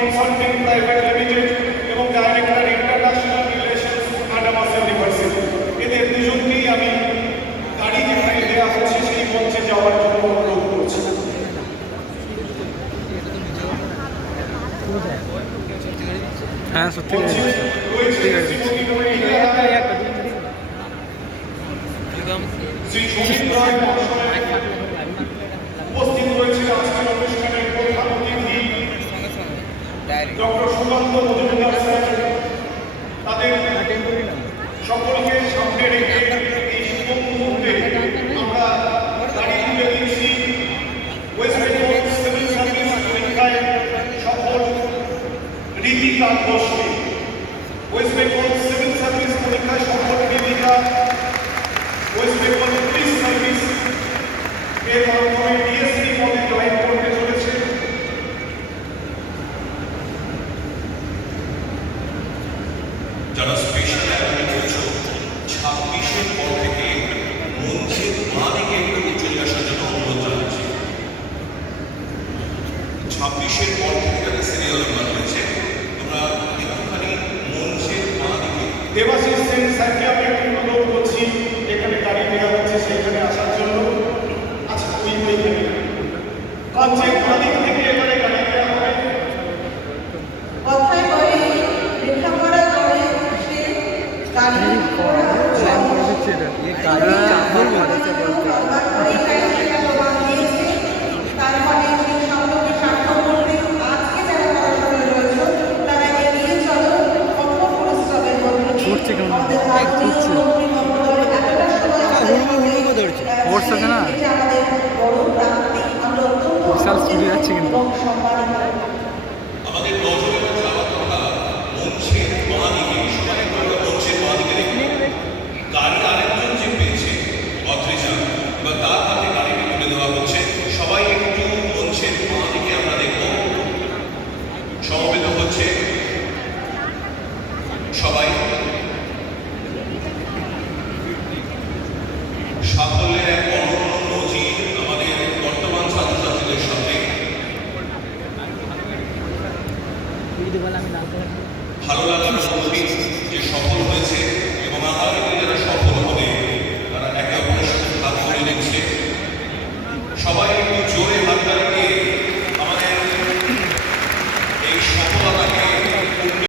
Consulting private limited এবং director international relations আডামাস university. এদের দুজনকেই আমি গাড়ি যেখানে দেওয়া হচ্ছে সেই মঞ্চে যাওয়ার জন্য অনুরোধ করছি। হ্যাঁ সত্যি শ্রী সুমিত রায় মহাশয় উপস্থিত রয়েছে আজকের অনুষ্ঠানের প্রধান অতিথি ডক্টর সুকান্ত মজুমদার স্যার। তাদের সকলকে সামনে রেখে এই শুভ মুহূর্তে আমরা গাড়ি তুলে দিচ্ছি ওয়েস্ট বেঙ্গল সিভিল সার্ভিস পরীক্ষায় সফল ঋতিকা ঘোষকে। ওয়েস্ট বেঙ্গল সিভিল সার্ভিস পরীক্ষায় সফল Ritika West Bengal police service এর মাধ্যমে ডিএসপি পদে জয়েন করতে চলেছে। যারা স্পেশাল অ্যাডমিট 26-এর পর থেকে মঞ্চের বাঁদিকে একটু চলে আসার জন্য অনুরোধ জানাচ্ছি। 26-এর পর থেকে যারা সিরিয়াল নাম্বার রয়েছে তোমরা একটুখানি মঞ্চের বাঁদিকে। দেবাশিস সেন স্যারকে আমি একটু অনুরোধ করছি এখানে গাড়ি দেওয়া হচ্ছে সেখানে আসার জন্য। আচ্ছা ওইখানে মঞ্চের বাঁদিক থেকে এবারে গাড়ি দেওয়া হবে। কথায় বলে লেখাপড়া করে সে গাড়ি তার ফলে সেই সম্পর্কে সাক্ষ্য করবে। আজকে যারা পড়াশোনা রয়েছে তারা এগিয়ে চলো কঠোর পরিশ্রমের মধ্যে দিয়ে। আমাদের মাননীয় মন্ত্রী মহোদয় এতটা সময় আমাদের বড় প্রাপ্তি। আমরা অত্যন্ত বিশাল স্পিডে যাচ্ছে কিন্তু। সম্মানিত।